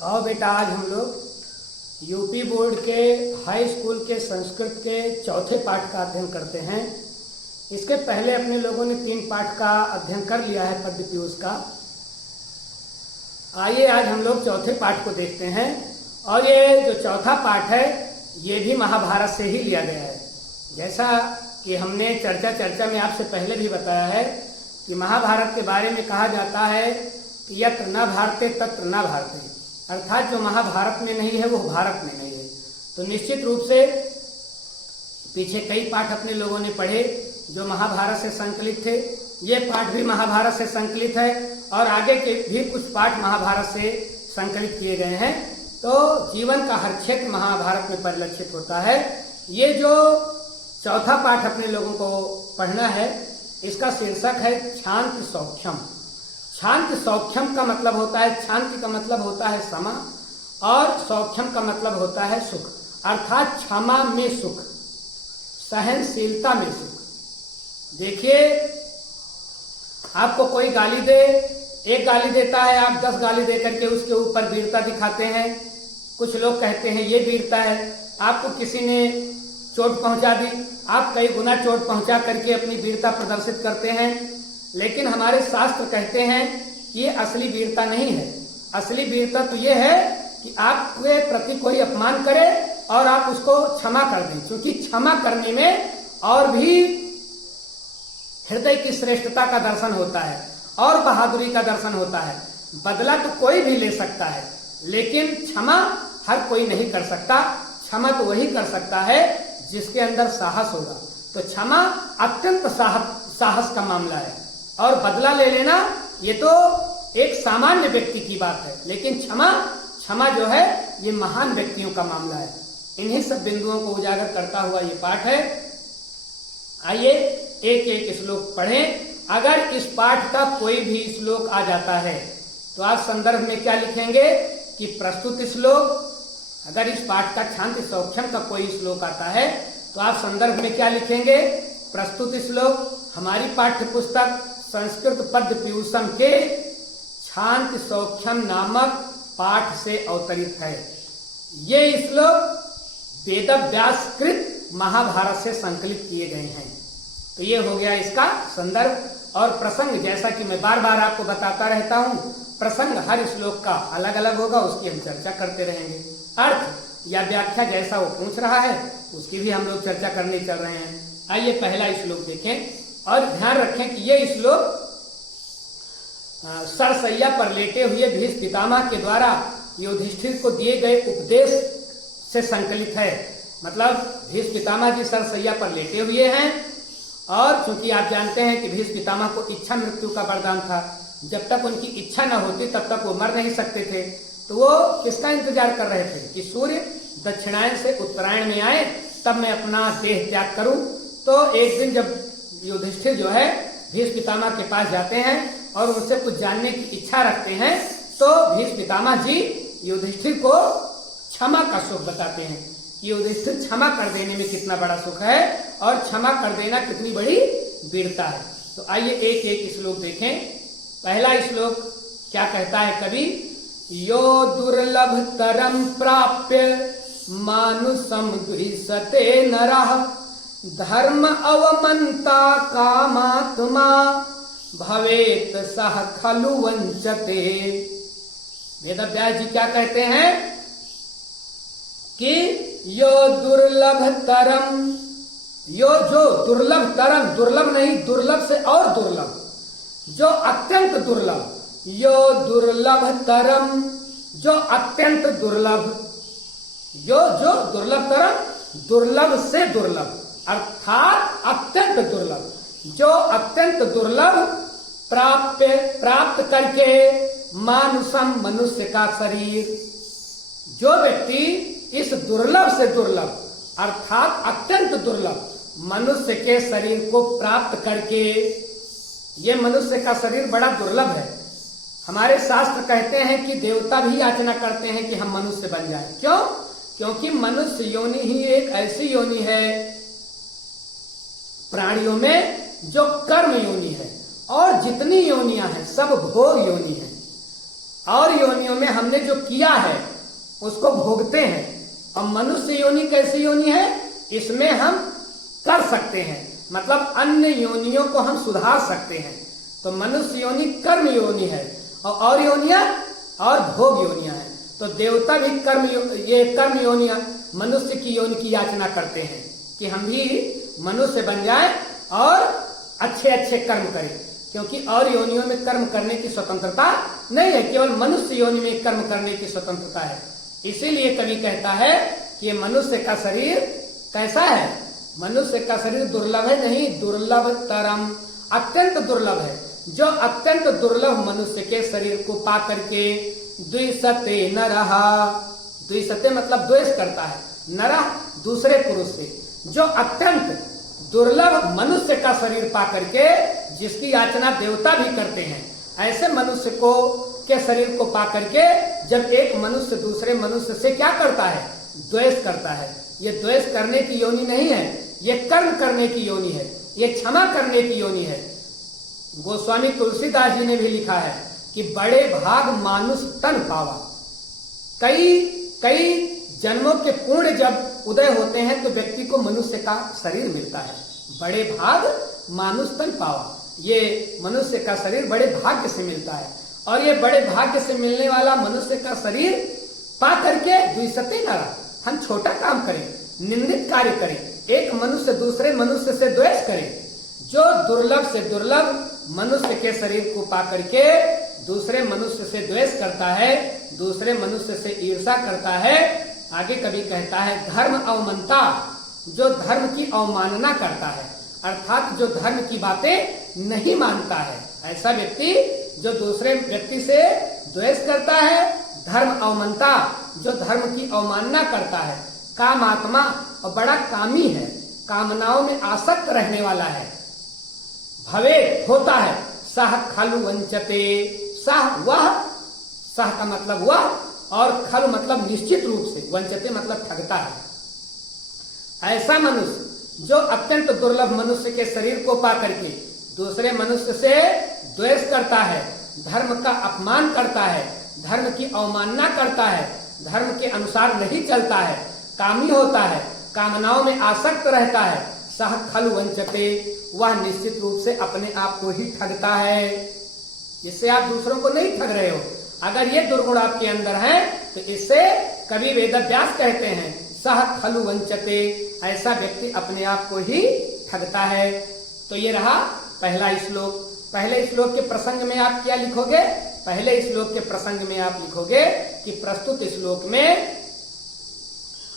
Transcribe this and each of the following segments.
आओ बेटा, आज हम लोग यूपी बोर्ड के हाई स्कूल के संस्कृत के चौथे पाठ का अध्ययन करते हैं। इसके पहले अपने लोगों ने 3 पाठ का अध्ययन कर लिया है पद्य पीयूष का। आइए आज हम लोग चौथे पाठ को देखते हैं। और ये जो चौथा पाठ है ये भी महाभारत से ही लिया गया है। जैसा कि हमने चर्चा में आपसे पहले भी बताया है कि महाभारत के बारे में कहा जाता है कि यत्र न भारते तत्र न भारते, अर्थात जो महाभारत में नहीं है वो भारत में नहीं है। तो निश्चित रूप से पीछे कई पाठ अपने लोगों ने पढ़े जो महाभारत से संकलित थे। ये पाठ भी महाभारत से संकलित है और आगे के भी कुछ पाठ महाभारत से संकलित किए गए हैं। तो जीवन का हर क्षेत्र महाभारत में परिलक्षित होता है। ये जो चौथा पाठ अपने लोगों को पढ़ना है इसका शीर्षक है शांति सौख्यम। शांति सौख्यम का मतलब होता है, शांति का मतलब होता है समा और सौख्यम का मतलब होता है सुख, अर्थात क्षमा में सुख, सहनशीलता में सुख। देखिए, आपको कोई गाली दे, एक गाली देता है, आप 10 गाली दे करके उसके ऊपर वीरता दिखाते हैं। कुछ लोग कहते हैं ये वीरता है। आपको किसी ने चोट पहुंचा दी, आप कई गुना चोट पहुंचा करके अपनी वीरता प्रदर्शित करते हैं। लेकिन हमारे शास्त्र कहते हैं कि ये असली वीरता नहीं है। असली वीरता तो ये है कि आपके प्रति कोई अपमान करे और आप उसको क्षमा कर दें, क्योंकि क्षमा करने में और भी हृदय की श्रेष्ठता का दर्शन होता है और बहादुरी का दर्शन होता है। बदला तो कोई भी ले सकता है लेकिन क्षमा हर कोई नहीं कर सकता। क्षमा तो वही कर सकता है जिसके अंदर साहस होगा। तो क्षमा अत्यंत साहस का मामला है और बदला ले लेना ये तो एक सामान्य व्यक्ति की बात है, लेकिन क्षमा जो है ये महान व्यक्तियों का मामला है। इन्हीं सब बिंदुओं को उजागर करता हुआ ये पाठ है। आइए एक एक श्लोक पढ़ें। अगर इस पाठ का कोई भी श्लोक आ जाता है तो आप संदर्भ में क्या लिखेंगे कि प्रस्तुत श्लोक। अगर इस पाठ का शांति सौख्यम का कोई श्लोक आता है तो आप संदर्भ में क्या लिखेंगे, प्रस्तुत श्लोक। हमारी पाठ्य पुस्तक संस्कृत पद्य पीयूषम के शांति सौख्यम नामक पाठ से अवतरित है। ये श्लोक वेदव्यासकृत महाभारत से संकलित किए गए हैं। तो ये हो गया इसका संदर्भ और प्रसंग। जैसा कि मैं बार बार आपको बताता रहता हूं, प्रसंग हर श्लोक का अलग अलग होगा, उसकी हम चर्चा करते रहेंगे। अर्थ या व्याख्या जैसा वो पूछ रहा है उसकी भी हम लोग चर्चा करने चल रहे हैं। आइए पहला श्लोक देखें और ध्यान रखें कि ये श्लोक सरसैया पर लेटे हुए भीष्म पितामह के द्वारा युधिष्ठिर को दिए गए उपदेश से संकलित है। मतलब भीष्म पितामह जी सरसैया पर लेटे हुए हैं और चूंकि आप जानते हैं कि भीष्म पितामह को इच्छा मृत्यु का वरदान था। जब तक उनकी इच्छा न होती तब तक वो मर नहीं सकते थे। तो वो किसका इंतजार कर रहे थे कि सूर्य दक्षिणायन से उत्तरायण में आए तब मैं अपना देह त्याग करूं। तो एक दिन जब युधिष्ठिर जो है भीष्म पितामह के पास जाते हैं और उनसे कुछ जानने की इच्छा रखते हैं तो भीष्म पितामह जी युधिष्ठिर को क्षमा का सुख बताते हैं। युधिष्ठिर क्षमा कर देने में कितना बड़ा सुख है और क्षमा कर देना कितनी बड़ी वीरता है। तो आइए एक एक श्लोक देखें। पहला श्लोक क्या कहता है कवि, यो दुर्लभ तरम प्राप्य मानुषम द्विषते नरः धर्म अवमंता कामात्मा भवेत सह खलु वंचते। वेदव्यास जी क्या कहते हैं कि यो दुर्लभ तरम, यो जो दुर्लभ तरम, दुर्लभ नहीं दुर्लभ से और दुर्लभ, जो अत्यंत दुर्लभ, यो दुर्लभ तरम, जो अत्यंत दुर्लभ, जो दुर्लभ तरम, दुर्लभ से दुर्लभ अर्थात अत्यंत दुर्लभ, जो अत्यंत दुर्लभ प्राप्त करके मानुषम मनुष्य का शरीर। जो व्यक्ति इस दुर्लभ से दुर्लभ अर्थात अत्यंत दुर्लभ मनुष्य के शरीर को प्राप्त करके, ये मनुष्य का शरीर बड़ा दुर्लभ है। हमारे शास्त्र कहते हैं कि देवता भी याचना करते हैं कि हम मनुष्य बन जाएं। क्यों? क्योंकि मनुष्य योनि ही एक ऐसी योनि है प्राणियों में जो कर्म योनि है और जितनी योनियां हैं सब भोग योनि है। और योनियों में हमने जो किया है उसको भोगते हैं। और मनुष्य योनि कैसी योनि है, इसमें हम कर सकते हैं, मतलब अन्य योनियों को हम सुधार सकते हैं। तो मनुष्य योनि कर्म योनि है और योनियां और भोग योनियां हैं। तो देवता भी ये कर्म योनियां मनुष्य की योनि की याचना करते हैं कि हम भी मनुष्य बन जाएं और अच्छे अच्छे कर्म करें, क्योंकि और योनियों में कर्म करने की स्वतंत्रता नहीं है, केवल मनुष्य योनि में कर्म करने की स्वतंत्रता है। इसीलिए कवि कहता है कि मनुष्य का शरीर कैसा है, मनुष्य का शरीर दुर्लभ है, नहीं दुर्लभ तरम, अत्यंत दुर्लभ है। जो अत्यंत दुर्लभ मनुष्य के शरीर को पा करके द्विषते नरः, द्विषते मतलब द्वेष करता है, नरः दूसरे पुरुष से, जो अत्यंत दुर्लभ मनुष्य का शरीर पा करके जिसकी याचना देवता भी करते हैं, ऐसे मनुष्य को के शरीर को पा करके जब एक मनुष्य दूसरे मनुष्य से क्या करता है, द्वेष करता है। ये द्वेष करने की योनि नहीं है, ये कर्म करने की योनि है, ये क्षमा करने की योनि है। गोस्वामी तुलसीदास जी ने भी लिखा है कि बड़े भाग मानुष तन पावा। कई जन्मों के पुण्य जब उदय होते हैं तो व्यक्ति को मनुष्य का शरीर मिलता है। बड़े भाग मानुष तन पावा, ये मनुष्य का शरीर बड़े भाग्य से मिलता है। और ये बड़े भाग्य से मिलने वाला मनुष्य का शरीर पा करके द्विषते नरः, हम छोटा काम करें, निंदित कार्य करें, एक मनुष्य दूसरे मनुष्य से द्वेष करे। जो दुर्लभ से दुर्लभ मनुष्य के शरीर को पा करके दूसरे मनुष्य से द्वेष करता है, दूसरे मनुष्य से ईर्षा करता है, आगे कभी कहता है धर्म अवमनता, जो धर्म की अवमानना करता है, अर्थात जो धर्म की बातें नहीं मानता है, ऐसा व्यक्ति जो दूसरे व्यक्ति से द्वेष करता है, धर्म अवमनता, जो धर्म की अवमानना करता है, कामात्मा और बड़ा कामी है, कामनाओं में आसक्त रहने वाला है, भवे होता है, सह खलु वंचते, सह वह, सह का मतलब वह और खलु मतलब निश्चित रूप से, वंचते मतलब ठगता है। ऐसा मनुष्य जो अत्यंत दुर्लभ मनुष्य के शरीर को पा करके दूसरे मनुष्य से द्वेष करता है, धर्म का अपमान करता है, धर्म की अवमानना करता है, धर्म के अनुसार नहीं चलता है, कामी होता है, कामनाओं में आसक्त रहता है, सह खलु वंचते, वह निश्चित रूप से अपने आप को ही ठगता है। इससे आप दूसरों को नहीं ठग रहे हो। अगर ये दुर्गुण आपके अंदर है तो इससे कवि वेदव्यास कहते हैं सह खलु वंचते, ऐसा व्यक्ति अपने आप को ही ठगता है। तो ये रहा पहला श्लोक। पहले श्लोक के प्रसंग में आप क्या लिखोगे, पहले श्लोक के प्रसंग में आप लिखोगे कि प्रस्तुत श्लोक में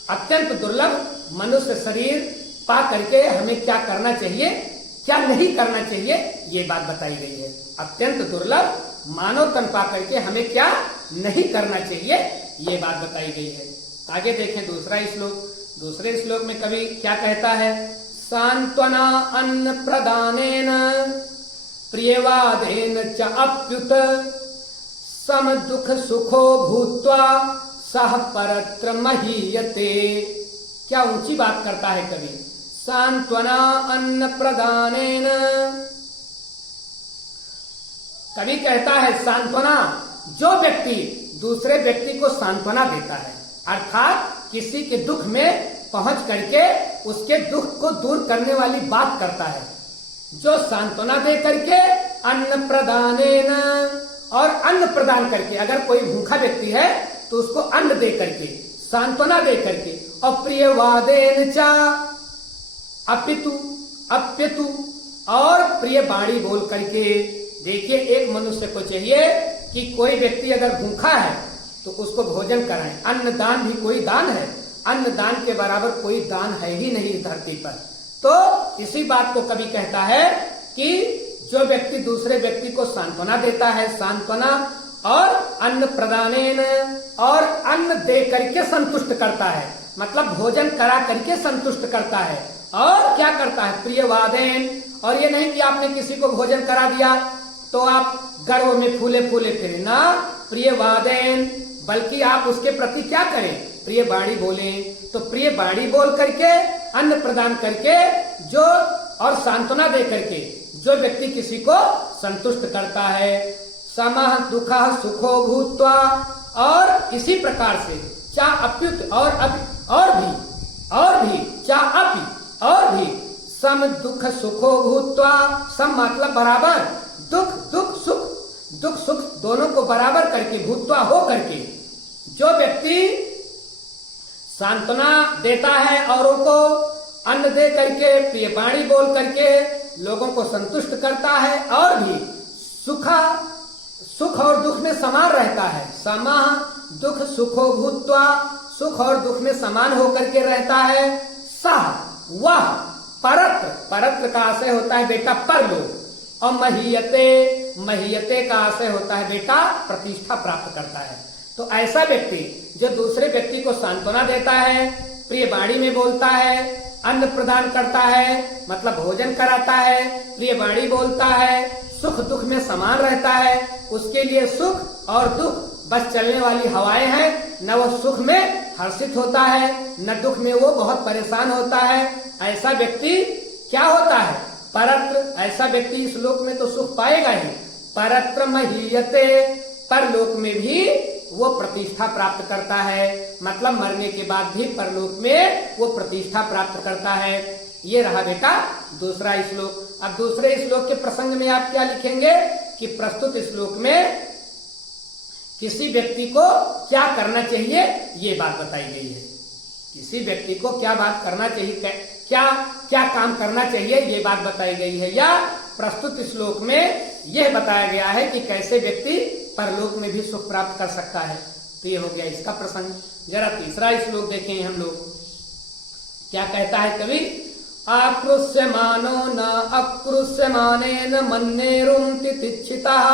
अत्यंत दुर्लभ मनुष्य शरीर पा करके हमें क्या करना चाहिए, क्या नहीं करना चाहिए, ये बात बताई गई है। अत्यंत दुर्लभ मानव तन पा करके हमें क्या नहीं करना चाहिए, ये बात बताई गई है। आगे देखें दूसरा श्लोक। दूसरे श्लोक में कवि क्या कहता है, सांत्वना अन्न प्रदानेन प्रियवादेन च अप्युत सम दुख सुखो भूत्वा सह परत्र महीयते। क्या ऊंची बात करता है कवि, सांत्वना अन्न प्रदानेन। कवि कहता है सांत्वना, जो व्यक्ति दूसरे व्यक्ति को सांत्वना देता है, अर्थात किसी के दुख में पहुंच करके उसके दुख को दूर करने वाली बात करता है, जो सांत्वना दे करके अन्न प्रदानेन, और अन्न प्रदान करके, अगर कोई भूखा व्यक्ति है तो उसको अन्न दे करके, सांत्वना दे करके, और प्रियवादेन च अप्यतु, और प्रिय बाणी बोल करके। देखिए, एक मनुष्य को चाहिए कि कोई व्यक्ति अगर भूखा है तो उसको भोजन कराएं। अन्न दान भी कोई दान है, अन्न दान के बराबर कोई दान है ही नहीं इस धरती पर। तो इसी बात को कवि कहता है कि जो व्यक्ति दूसरे व्यक्ति को सांत्वना देता है, सांत्वना और अन्न प्रदानेन, और अन्न दे करके संतुष्ट करता है, मतलब भोजन करा करके संतुष्ट करता है, और क्या करता है, प्रियवादेन। और ये नहीं कि आपने किसी को भोजन करा दिया तो आप गर्व में फूले फूले फिरे ना, प्रियवादेन, बल्कि आप उसके प्रति क्या करें, प्रिय बाणी बोले। तो प्रिय बाणी बोल करके, अन्न प्रदान करके, जो और सांत्वना दे करके जो व्यक्ति किसी को संतुष्ट करता है, समः दुःखः सुखो भूत्वा, और इसी प्रकार से चा अप्युत और भी चा अपि और भी सम दुख सुखो भूत्वा, सम मतलब बराबर, दुख सुख दोनों को बराबर करके, भूत्वा हो करके, जो व्यक्ति सांत्वना देता है औरों को, अन्न दे करके, प्रिय वाणी बोल करके लोगों को संतुष्ट करता है, और भी सुख और दुख में समान रहता है, समः दुख सुखो भूत्वा, सुख और दुख में समान होकर के रहता है, सह वह परत्र का आशय होता है बेटा परलोक, और महीयते का आशय होता है बेटा प्रतिष्ठा प्राप्त करता है। तो ऐसा व्यक्ति जो दूसरे व्यक्ति को सांत्वना देता है, प्रिय वाणी में बोलता है, अन्न प्रदान करता है मतलब भोजन कराता है, प्रिय वाणी बोलता है, सुख दुख में समान रहता है, उसके लिए सुख और दुख बस चलने वाली हवाएं हैं, न वो सुख में हर्षित होता है न दुख में वो बहुत परेशान होता है। ऐसा व्यक्ति क्या होता है? परत्र। ऐसा व्यक्ति इस लोक में तो सुख पाएगा ही, परत्र महीयते, परलोक में भी वो प्रतिष्ठा प्राप्त करता है, मतलब मरने के बाद भी परलोक में वो प्रतिष्ठा प्राप्त करता है। ये रहा बेटा दूसरा श्लोक। अब दूसरे श्लोक के प्रसंग में आप क्या लिखेंगे कि प्रस्तुत श्लोक में किसी व्यक्ति को क्या करना चाहिए ये बात बताई गई है। किसी व्यक्ति को क्या बात करना चाहिए, क्या काम करना चाहिए ये बात बताई गई है, या प्रस्तुत श्लोक में यह बताया गया है कि कैसे व्यक्ति परलोक में भी सुख प्राप्त कर सकता है। तो ये हो गया इसका प्रसंग। जरा तीसरा श्लोक देखें हम लोग, क्या कहता है कवि? आक्रुष्यमानो न अक्रुष्यमानेन मन्नेरुं तितिच्छितः,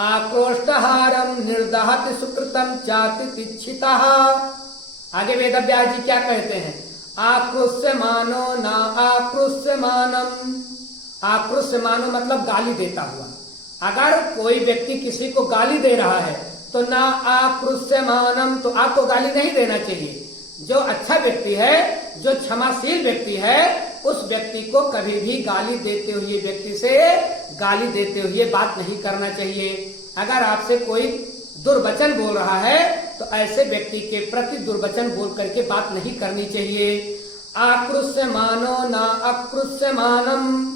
आक्रोष्टहारं निर्दहति सुकृतं चाति तिच्छितः। आगे वेदव्यास जी क्या कहते हैं? आक्रुष्यमानो न आक्रुष्यमानम, आक्रुष्यमानो मतलब गाली देता हुआ। अगर कोई व्यक्ति किसी को गाली दे रहा है तो ना आक्रुष्यमानम, तो आपको गाली नहीं देना चाहिए। जो अच्छा व्यक्ति है, जो क्षमाशील व्यक्ति है, उस व्यक्ति को कभी भी गाली देते हुए व्यक्ति से गाली देते हुए बात नहीं करना चाहिए। अगर आपसे कोई दुर्वचन बोल रहा है तो ऐसे व्यक्ति के प्रति दुर्वचन बोल करके बात नहीं करनी चाहिए। आक्रुष्यमानो न अक्रुष्यमानम,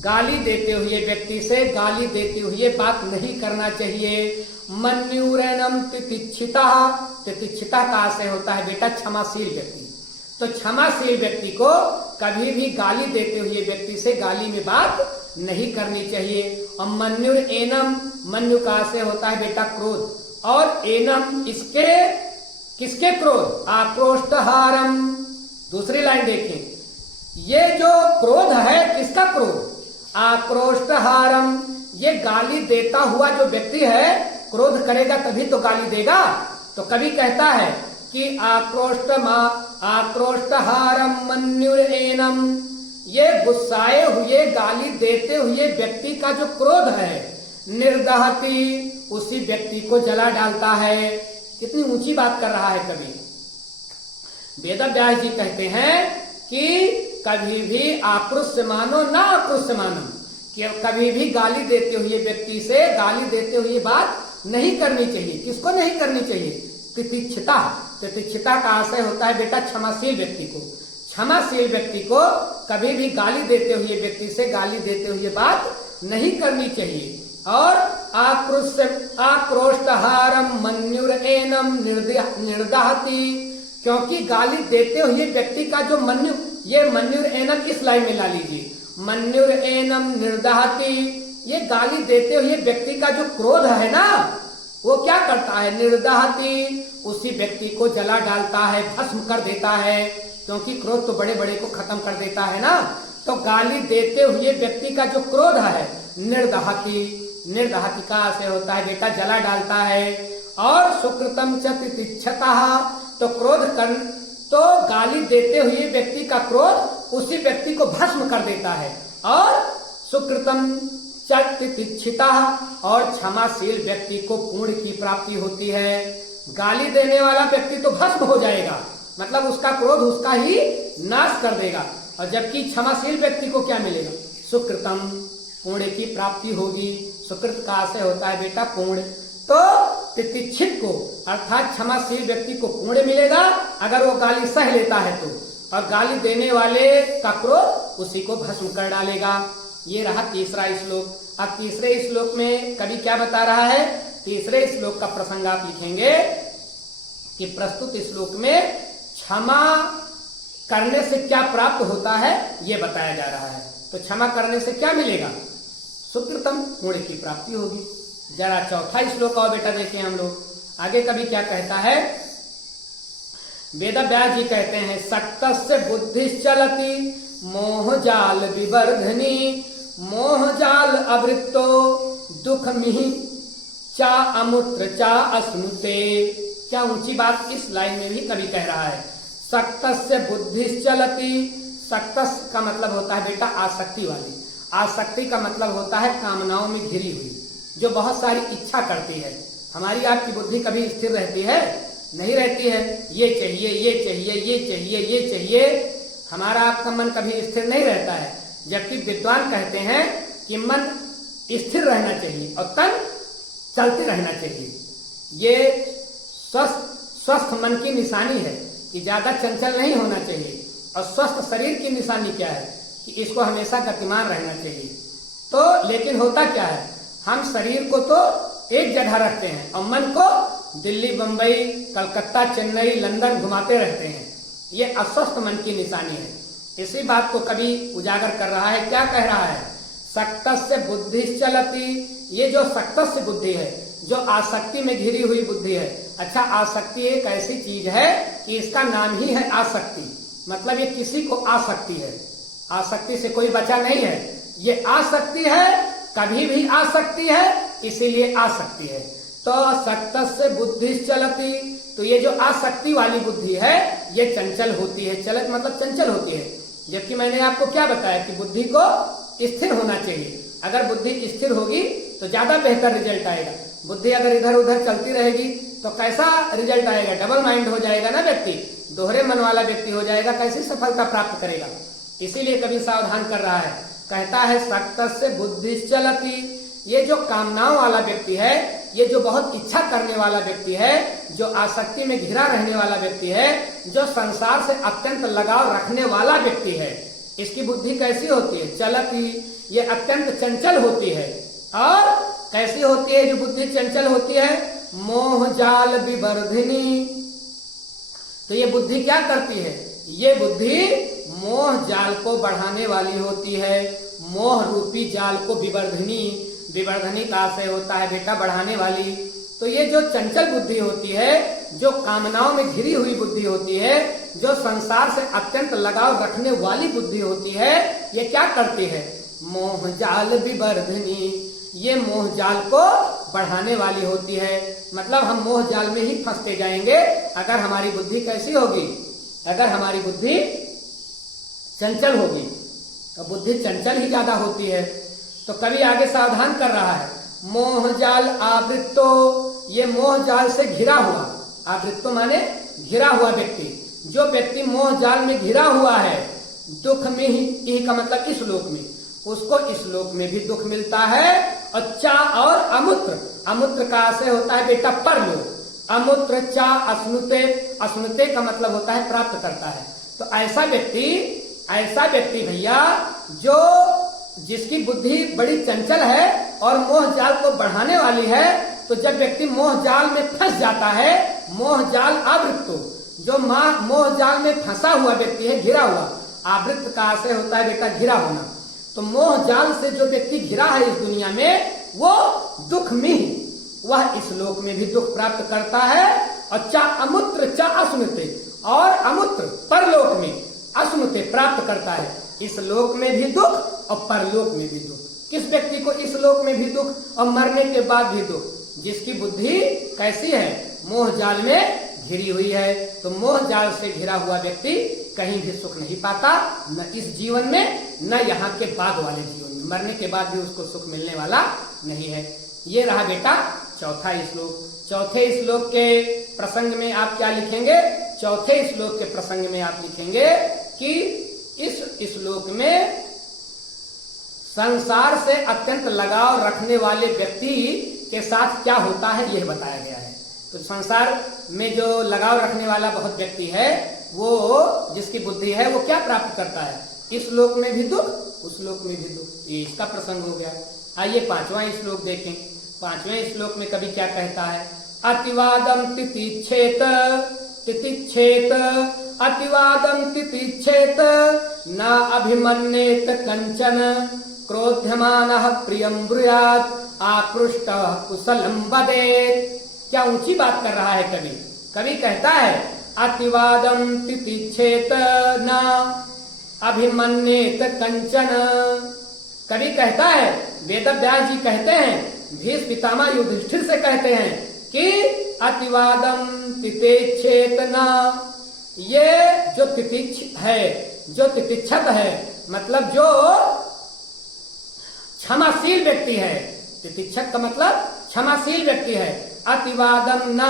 गाली देते हुए व्यक्ति से गाली देते हुए बात नहीं करना चाहिए। मन्युरणम तितिच्छिता, तितिच्छिता का आशय होता है बेटा क्षमाशील व्यक्ति। तो क्षमाशील व्यक्ति को कभी भी गाली देते हुए व्यक्ति से गाली में बात नहीं करनी चाहिए। और मन्युर एनम, मन्यु का आशय होता है बेटा क्रोध, और एनम इसके किसके क्रोध? आक्रोष्टहारम। दूसरी लाइन देखें, ये जो क्रोध है किसका क्रोध? आक्रोष्टहारम। ये गाली देता हुआ जो व्यक्ति है, क्रोध करेगा तभी तो गाली देगा। तो कवि कहता है कि आक्रोष्टहारम मन्युरेनम, ये गुस्साए हुए गाली देते हुए व्यक्ति का जो क्रोध है, निर्दहति, उसी व्यक्ति को जला डालता है। कितनी ऊंची बात कर रहा है कवि। वेदव्यास जी कहते हैं कि कभी भी आक्रुष्यमानो ना आक्रुष्यमानम, कि कभी भी गाली देते हुए व्यक्ति से गाली देते हुए बात नहीं करनी चाहिए। किसको नहीं करनी चाहिए? तितिच्छिता। तितिच्छिता का आशय होता है बेटा क्षमाशील व्यक्ति को। क्षमाशील व्यक्ति को कभी भी गाली देते हुए व्यक्ति से गाली देते हुए बात नहीं करनी चाहिए। और आक्रोष्टहारम मन्युरेनम निर्दहति, क्योंकि गाली देते हुए व्यक्ति का जो मन्यु, ये मन्युरेनम इस लाइन में ला लीजिए, मन्युरेनम निर्दहति, ये गाली देते हुए व्यक्ति का जो क्रोध है ना, वो क्या करता है? निर्दहति, उसी व्यक्ति को जला डालता है, भस्म कर देता है, क्योंकि क्रोध तो बड़े बड़े को खत्म कर देता है ना। तो गाली देते हुए व्यक्ति का जो क्रोध है निर्दहति, निर्दहति का आशय होता है बेटा जला डालता है। और सुकृतम च तितिच्छतः, तो क्रोध कर, तो गाली देते हुए व्यक्ति का क्रोध उसी व्यक्ति को भस्म कर देता है। और सुकृतम च तितिच्छिता, और क्षमाशील व्यक्ति को पुण्य की प्राप्ति होती है। गाली देने वाला व्यक्ति तो भस्म हो जाएगा, मतलब उसका क्रोध उसका ही नाश कर देगा। और जबकि क्षमाशील व्यक्ति को क्या मिलेगा? सुकृतम, पुण्य की प्राप्ति होगी। सुकृत का आशय होता है बेटा पुण्य। तो तितिक्षित को अर्थात क्षमाशील व्यक्ति को पुण्य मिलेगा अगर वो गाली सह लेता है तो, और गाली देने वाले का क्रोध उसी को भस्म कर डालेगा। ये रहा तीसरा श्लोक। अब तीसरे श्लोक में कवि क्या बता रहा है? तीसरे श्लोक का प्रसंग आप लिखेंगे कि प्रस्तुत श्लोक में क्षमा करने से क्या प्राप्त होता है ये बताया जा रहा है। तो क्षमा करने से क्या मिलेगा? सुकृतम, पुण्य की प्राप्ति होगी। जरा चौथा श्लोक और बेटा देखें हम लोग। आगे कवि क्या कहता है? वेद व्यास जी कहते हैं सक्तस्य बुद्धिश्चलति मोह जाल विवर्धनी, मोह जाल अवृत्तो दुख मिहि चा अमूत्र चा अस्नुते। क्या ऊंची बात इस लाइन में भी कवि कह रहा है। सक्तस्य बुद्धिश्चलति, सक्तस्य का मतलब होता है बेटा आसक्ति वाली। आसक्ति का मतलब होता है कामनाओं में घिरी हुई, जो बहुत सारी इच्छा करती है। हमारी आपकी बुद्धि कभी स्थिर रहती है? नहीं रहती है। ये चाहिए, ये चाहिए, ये चाहिए, ये चाहिए, हमारा आपका मन कभी स्थिर नहीं रहता है। जबकि विद्वान कहते हैं कि मन स्थिर रहना चाहिए और तन चलते रहना चाहिए। ये स्वस्थ मन की निशानी है कि ज्यादा चंचल नहीं होना चाहिए। और स्वस्थ शरीर की निशानी क्या है? कि इसको हमेशा गतिमान रहना चाहिए। तो लेकिन होता क्या है, हम शरीर को तो एक जगह रखते हैं और मन को दिल्ली, बंबई, कलकत्ता, चेन्नई, लंदन घुमाते रहते हैं। ये अस्वस्थ मन की निशानी है। इसी बात को कवि उजागर कर रहा है। क्या कह रहा है? सक्तस्य बुद्धिश्चलति, ये जो सक्तस्य बुद्धि है, जो आसक्ति में घिरी हुई बुद्धि है। अच्छा, आसक्ति एक ऐसी चीज है कि इसका नाम ही है आसक्ति, मतलब ये किसी को आसक्ति है। आसक्ति से कोई बचा नहीं है। ये आसक्ति है, कभी भी आ सकती है, इसीलिए आसक्ति है। तो सक्तस्य बुद्धिश्चलति, तो ये जो आसक्ति वाली बुद्धि है ये चंचल होती है। चलत मतलब चंचल होती है। जबकि मैंने आपको क्या बताया कि बुद्धि को स्थिर होना चाहिए। अगर बुद्धि स्थिर होगी तो ज्यादा बेहतर रिजल्ट आएगा। बुद्धि अगर इधर उधर चलती रहेगी तो कैसा रिजल्ट आएगा? डबल माइंड हो जाएगा ना व्यक्ति, दोहरे मन वाला व्यक्ति हो जाएगा, कैसी सफलता प्राप्त करेगा? इसीलिए कभी सावधान कर रहा है। कहता है सक्तस्य बुद्धिश्चलति, ये जो कामनाओं वाला व्यक्ति है, ये जो बहुत इच्छा करने वाला व्यक्ति है, जो आसक्ति में घिरा रहने वाला व्यक्ति है, जो संसार से अत्यंत लगाव रखने वाला व्यक्ति है, इसकी बुद्धि कैसी होती है? चलती, ये अत्यंत चंचल होती है। और कैसी होती है जो बुद्धि चंचल होती है? मोह जाल विवर्धिनी। तो ये बुद्धि क्या करती है? ये बुद्धि मोह जाल को बढ़ाने वाली होती है। मोह रूपी जाल को विवर्धिनी, विवर्धनी का आशय होता है बेटा बढ़ाने वाली। तो ये जो चंचल बुद्धि होती है, जो कामनाओं में घिरी हुई बुद्धि होती है, जो संसार से अत्यंत लगाव रखने वाली बुद्धि होती है, ये क्या करती है? मोह जाल विवर्धनी, ये मोह जाल को बढ़ाने वाली होती है। मतलब हम मोह जाल में ही फंसते जाएंगे अगर हमारी बुद्धि कैसी होगी? अगर हमारी बुद्धि चंचल होगी। तो बुद्धि चंचल ही ज्यादा होती है। तो कवि आगे सावधान कर रहा है, मोह जाल आवृत्तो, ये मोह जाल से घिरा हुआ, आवृत्तो माने घिरा हुआ व्यक्ति, जो व्यक्ति मोह जाल में घिरा हुआ है, दुख में ही का मतलब इस लोक में, उसको इस लोक में भी दुख मिलता है। अच्छा, और अमूत्र, अमूत्र का आशय होता है बेटा परलोक। अमूत्र चा अस्नुते, अस्नुते का मतलब होता है प्राप्त करता है। तो ऐसा व्यक्ति भैया जो जिसकी बुद्धि बड़ी चंचल है और मोह जाल को बढ़ाने वाली है, तो जब व्यक्ति मोह जाल में फंस जाता है, मोह जाल आवृत्तो, जो मोह जाल में फंसा हुआ व्यक्ति है, घिरा हुआ, आवृत्त का आशय होता है बेटा घिरा होना। तो मोह जाल से जो व्यक्ति घिरा है इस दुनिया में, वो दुख में, वह इस लोक में भी दुख प्राप्त करता है। और चा अमूत्र चा अस्नुते, और अमूत्र परलोक में अस्नुते प्राप्त करता है। इस लोक में भी दुख और परलोक में भी दुख। किस व्यक्ति को इस लोक में भी दुख और मरने के बाद भी दुख? जिसकी बुद्धि कैसी है? मोह जाल में घिरी हुई है। तो मोह जाल से घिरा हुआ व्यक्ति कहीं भी सुख नहीं पाता, न इस जीवन में न यहाँ के बाद वाले जीवन में। मरने के बाद भी उसको सुख मिलने वाला नहीं है। ये रहा बेटा चौथा श्लोक। चौथे श्लोक के प्रसंग में आप क्या लिखेंगे? चौथे श्लोक के प्रसंग में आप लिखेंगे कि इस श्लोक में संसार से अत्यंत लगाव रखने वाले व्यक्ति के साथ क्या होता है यह बताया गया है। तो संसार में जो लगाव रखने वाला बहुत व्यक्ति है, वो जिसकी बुद्धि है, वो क्या प्राप्त करता है? इस लोक में भी दुख, उस लोक में भी दुख। ये इसका प्रसंग हो गया। आइए 5वां श्लोक देखें। 5वें श्लोक में कवि क्या कहता है? अतिवादम तितिच्छेत, तितिच्छेत, अतिवादम तितिच्छेत, न अभिमन्येत कंचन, क्रोध्यमानः प्रियं ब्रूयात्, आकृष्टः कुशलं वदेत्। क्या ऊंची बात कर रहा है कवि? कवि कहता है अतिवादम तितिच्छेत न अभिमन्येत कंचन। कवि कहता है, वेदव्यास जी कहते हैं, भीष्म पितामह युधिष्ठिर से कहते हैं कि अतिवादम तितिच्छेत न, ये जो तितिक्ष है, जो तितिक्षत है, मतलब जो क्षमाशील व्यक्ति है, तितिक्षक का मतलब क्षमाशील व्यक्ति है। अतिवादम न,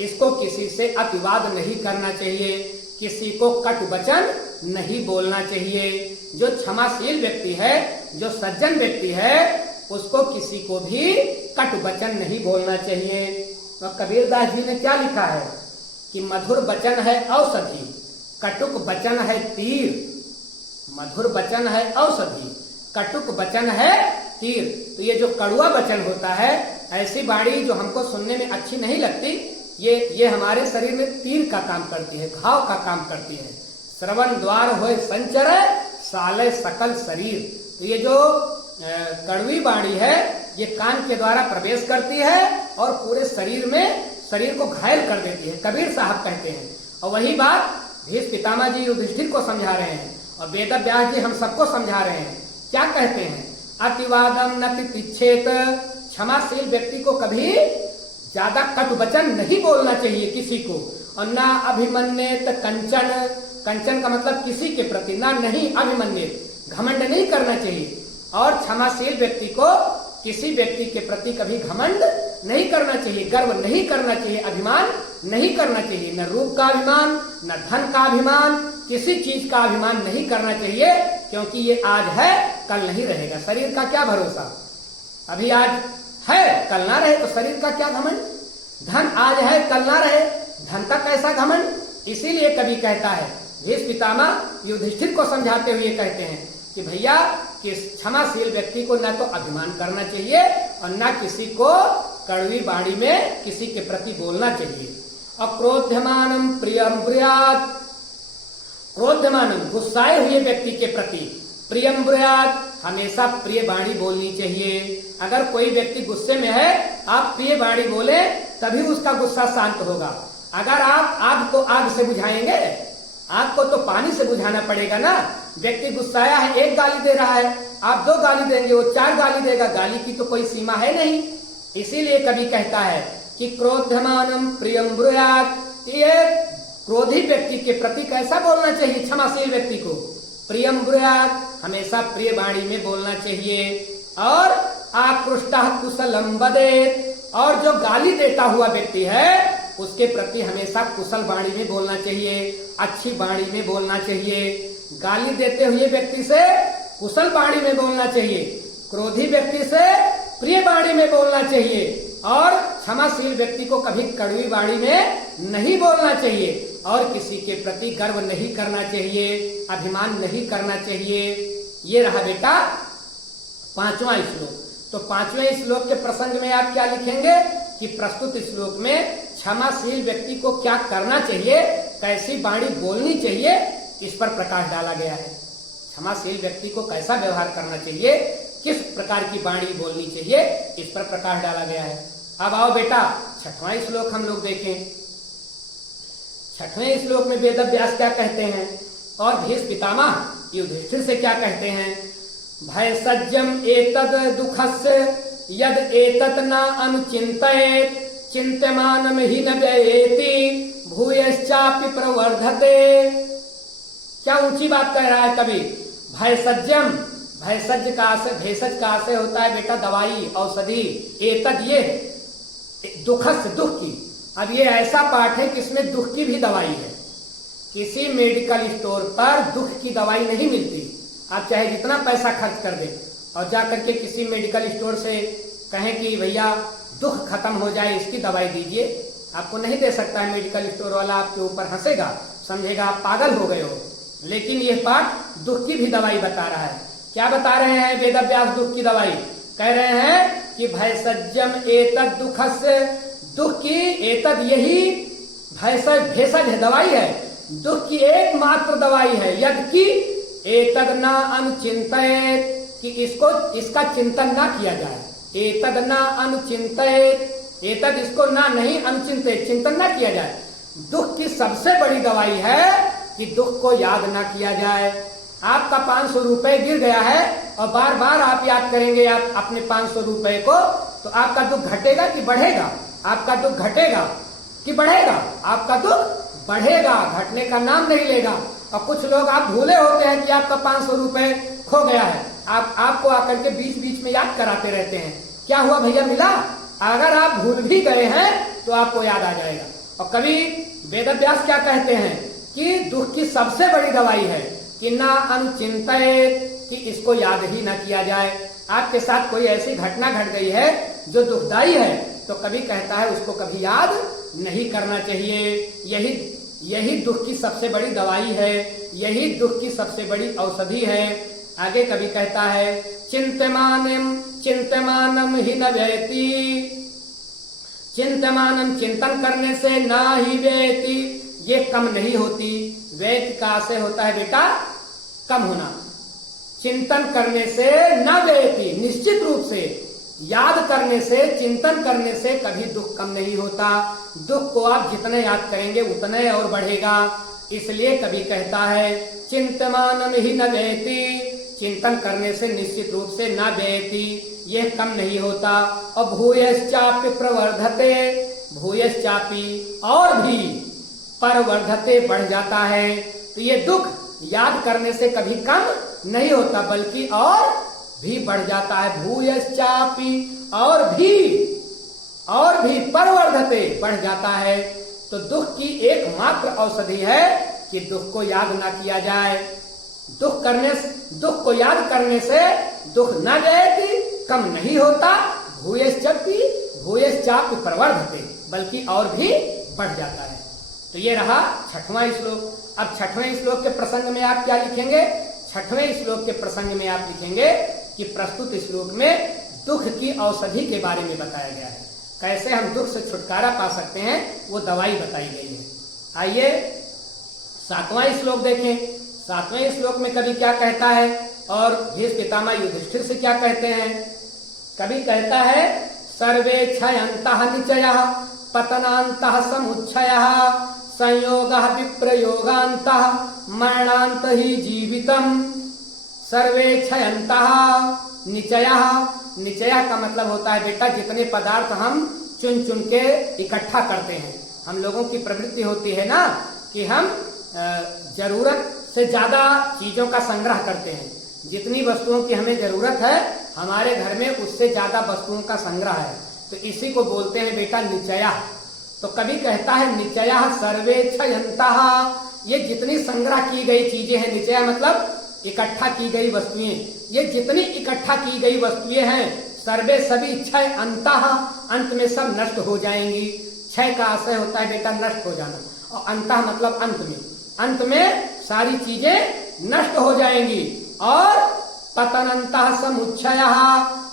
इसको किसी से अतिवाद नहीं करना चाहिए, किसी को कटु वचन नहीं बोलना चाहिए। जो क्षमाशील व्यक्ति है, जो सज्जन व्यक्ति है, उसको किसी को भी कटु वचन नहीं बोलना चाहिए। तो कबीरदास जी ने क्या लिखा है कि मधुर वचन है औषधि, कटुक वचन है तीर। मधुर वचन है औषधि, कटुक वचन है तीर। तो ये जो कड़ुआ वचन होता है, ऐसी बाणी जो हमको सुनने में अच्छी नहीं लगती, ये हमारे शरीर में तीर का काम करती है, घाव का काम करती है। श्रवण द्वार होए संचर, साले सकल शरीर। तो ये जो कड़वी बाणी है, ये कान के द्वारा प्रवेश करती है और पूरे शरीर में, शरीर को घायल कर देती है, कबीर साहब कहते हैं। और वही बात भीष्म पितामह जी युधिष्ठिर को समझा रहे हैं और वेदव्यास जी हम सबको समझा रहे हैं। क्या कहते हैं? अतिवादम न तितिच्छेत, क्षमाशील व्यक्ति को कभी ज्यादा कटु वचन नहीं बोलना चाहिए किसी को। और न अभिमन्येत कंचन, कंचन का मतलब किसी के प्रति, ना नहीं अभिमन्येत, घमंड नहीं करना चाहिए। और क्षमाशील व्यक्ति को किसी व्यक्ति के प्रति कभी घमंड नहीं करना चाहिए, गर्व नहीं करना चाहिए, अभिमान नहीं करना चाहिए। न रूप का अभिमान, न धन का अभिमान, किसी चीज का अभिमान नहीं करना चाहिए, क्योंकि ये आज है कल नहीं रहेगा। शरीर का क्या भरोसा, अभी आज है कल ना रहे, तो शरीर का क्या घमंड। धन आज है कल ना रहे, धन का कैसा घमंड। इसीलिए कवि कहता है, भीष्म पितामह युधिष्ठिर को समझाते हुए कहते हैं कि भैया, कि क्षमाशील व्यक्ति को न तो अभिमान करना चाहिए और न किसी को कड़वी बाणी में किसी के प्रति बोलना चाहिए। अक्रोध्यमानम प्रियम ब्रूयात्, क्रोध्यमानम गुस्साए हुए व्यक्ति के प्रति, प्रियम ब्रूयात्, हमेशा प्रिय बाणी बोलनी चाहिए। अगर कोई व्यक्ति गुस्से में है, आप प्रिय बाणी बोले, तभी उसका गुस्सा शांत होगा। अगर आप आग को आग से बुझाएंगे, आग को तो पानी से बुझाना पड़ेगा ना। व्यक्ति गुस्साया है, एक गाली दे रहा है, आप 2 गाली देंगे, वो 4 गाली देगा, गाली की तो कोई सीमा है नहीं। इसीलिए कवि कहता है कि क्रोध्यमानम प्रियम ब्रूयात्, ये क्रोधी व्यक्ति के प्रति कैसा बोलना चाहिए? क्षमाशील व्यक्ति को प्रियम ब्रूयात्, हमेशा प्रिय वाणी में बोलना चाहिए। और आकृष्टः कुशलम वदेत्, और जो गाली देता हुआ व्यक्ति है उसके प्रति हमेशा कुशल वाणी में बोलना चाहिए, अच्छी वाणी में बोलना चाहिए। गाली देते हुए व्यक्ति से कुशल वाणी में बोलना चाहिए, क्रोधी व्यक्ति से प्रिय वाणी में बोलना चाहिए, और क्षमाशील व्यक्ति को कभी कड़वी वाणी में नहीं बोलना चाहिए, और किसी के प्रति गर्व नहीं करना चाहिए, अभिमान नहीं करना चाहिए। ये रहा बेटा 5वां श्लोक। तो 5वें श्लोक के प्रसंग में आप क्या लिखेंगे कि प्रस्तुत श्लोक में क्षमाशील व्यक्ति को क्या करना चाहिए, कैसी वाणी बोलनी चाहिए, इस पर प्रकाश डाला गया है। क्षमाशील व्यक्ति को कैसा व्यवहार करना चाहिए, किस प्रकार की वाणी बोलनी चाहिए, इस पर प्रकाश डाला गया है। अब आओ बेटा 6वां श्लोक हम लोग देखें। 6वें श्लोक में वेदव्यास क्या कहते हैं और भीष्म पितामह युधिष्ठिर से क्या कहते हैं? भय सज्जम एतद दुखस्य यद एतत् न अनुचिन्तयेत्, चिन्त्यमानम हि न व्ययेति, भूयश्चापि प्रवर्धते। क्या ऊंची बात कह रहा है कवि? भय सज्जम, भयसज का आशय, भेषज का आशय होता है बेटा दवाई, औषधि। एतद, ये दुखस्य, दुख की। अब ये ऐसा पाठ है कि इसमें दुख की भी दवाई है। किसी मेडिकल स्टोर पर दुख की दवाई नहीं मिलती। आप चाहे जितना पैसा खर्च कर दे, और जा करके किसी मेडिकल स्टोर से कहें कि भैया दुख खत्म हो जाए इसकी दवाई दीजिए, आपको नहीं दे सकता है। मेडिकल स्टोर वाला आपके ऊपर हंसेगा, समझेगा आप पागल हो गए हो। लेकिन यह पाठ दुख की भी दवाई बता रहा है। क्या बता रहे हैं वेदव्यास दुख की दवाई? कह रहे हैं कि भयसज्जम एतद दुखस्य, दुख की एतद यही भेषज है, दवाई है, दुख की एकमात्र दवाई है। यद्यपि एतद न अनुचिंतयेत, कि इसका चिंतन ना किया जाए। एतद न अनुचिंतयेत, एतद इसको ना नहीं अनुचिंतित, चिंतन ना किया जाए। दुख की सबसे बड़ी दवाई है कि दुख को याद ना किया जाए। आपका 500 रुपए गिर गया है और बार बार आप याद करेंगे आप अपने 500 रुपए को, तो आपका दुख घटेगा कि बढ़ेगा? आपका दुख घटेगा कि बढ़ेगा? आपका दुख बढ़ेगा, घटने का नाम नहीं लेगा। और कुछ लोग आप भूले होते हैं कि आपका 500 रुपए खो गया है, आपको आकर के बीच बीच में याद कराते रहते हैं, क्या हुआ भैया मिला? अगर आप भूल भी गए हैं तो आपको याद आ जाएगा। और कभी वेदव्यास क्या कहते हैं कि दुख की सबसे बड़ी दवाई है कि ना अनुचिंतित, कि इसको याद ही ना किया जाए। आपके साथ कोई ऐसी घटना घट गई है जो दुखदाई है, तो कभी कहता है उसको कभी याद नहीं करना चाहिए। यही दुख की सबसे बड़ी दवाई है, यही दुख की सबसे बड़ी औषधि है। आगे कभी कहता है चिंतमानम ही न व्ययति, चिंतमानम चिंतन करने से ना ही व्ययति, ये कम नहीं होती। व्ययति का आशय होता है बेटा कम होना। चिंतन करने से न व्ययति, निश्चित रूप से याद करने से, चिंतन करने से कभी दुख कम नहीं होता। दुख को आप जितने याद करेंगे उतने और बढ़ेगा। इसलिए कभी कहता है चिंतमानम ही न व्ययति, चिंतन करने से निश्चित रूप से न व्ययति, यह कम नहीं होता। और भूयश्चापि प्रवर्धते, भूयश्चापि और भी, परवर्धते बढ़ जाता है। तो ये दुख याद करने से कभी कम नहीं होता बल्कि और भी बढ़ जाता है। भूयश्चापि और भी परवर्धते बढ़ जाता है। तो दुख की एकमात्र औषधि है कि दुख को याद ना किया जाए। दुख को याद करने से दुख न जाएगी, कम नहीं होता। भूयश्चापि प्रवर्धते, बल्कि और भी बढ़ जाता है। तो ये रहा 6वां श्लोक। अब 6वें श्लोक के प्रसंग में आप क्या लिखेंगे? 6वें श्लोक के प्रसंग में आप लिखेंगे कि प्रस्तुत श्लोक में दुख की औषधि के बारे में बताया गया है। कैसे हम दुख से छुटकारा पा सकते हैं वो दवाई बताई गई है। आइए 7वां श्लोक देखें। 7वें श्लोक में कवि क्या कहता है और भीष्म पितामह युधिष्ठिर से क्या कहते हैं? कवि कहता है सर्वे क्षयन्तः निचयः पतनान्तः समुच्छयः संयोगः विप्रयोगान्तः मरणान्त ही जीवितम्। सर्वे क्षयन्तः निचयः, निचयः का मतलब होता है बेटा जितने पदार्थ हम चुन चुन के इकट्ठा करते हैं। हम लोगों की प्रवृत्ति होती है ना कि हम जरूरत से ज्यादा चीजों का संग्रह करते हैं। जितनी वस्तुओं की हमें जरूरत है हमारे घर में उससे ज्यादा वस्तुओं का संग्रह है, तो इसी को बोलते हैं बेटा निचयः। तो कभी कहता है निचयः सर्वे क्षयन्तः, ये जितनी संग्रह की गई चीजें हैं, निचयः मतलब इकट्ठा की गई वस्तुएं, ये जितनी इकट्ठा की गई वस्तुएं हैं सर्वे सभी क्षय अंतः, अंत में सब नष्ट हो जाएंगी। क्षय का आशय होता है बेटा नष्ट हो जाना, और अंतः मतलब अंत में, अंत में सारी चीजें नष्ट हो जाएंगी। और पतनन्तः समुच्छयः,